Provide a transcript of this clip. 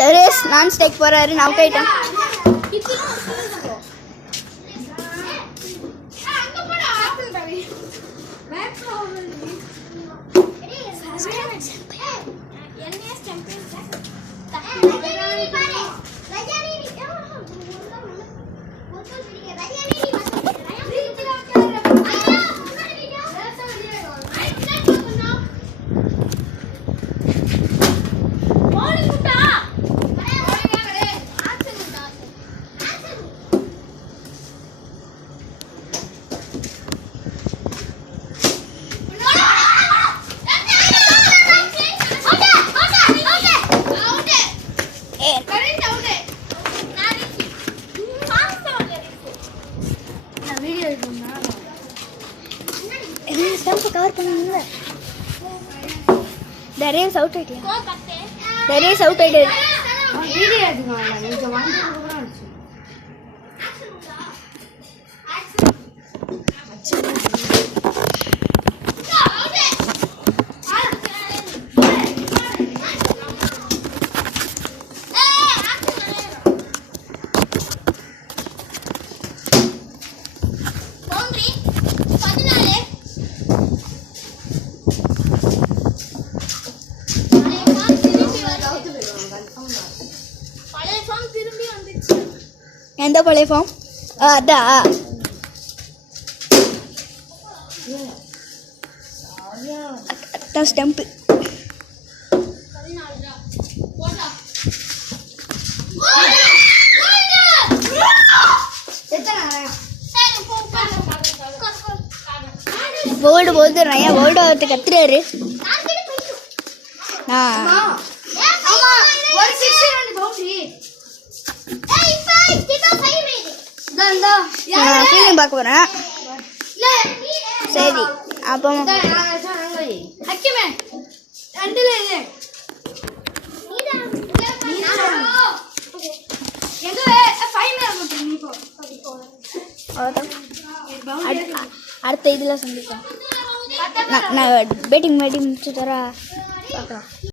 நரேஷ் நான் ஸ்டேக் போறாரு. நான் அவுட் ஆயிட்டேன். கவர் பண்ணுங்க. தரேஸ் அவுட் ஆயிட்டியா? தரேஸ் அவுட் ஆயிடு. வீடியோ எடுங்க. நீங்க வந்து கூட அடிச்சு. எந்த பழைய ஃபார்ம்? அதான் ஸ்டெம்பு. போல்டு போது நிறையா போல்டு அவர்கிட்ட கத்துறாரு. ஃபீலிங் பார்க்க போறேன். சரி அப்போ அடுத்த இதில் சந்திப்போம். நான் பேட்டிங் முடிச்சுட்டு வர பார்க்கலாம்.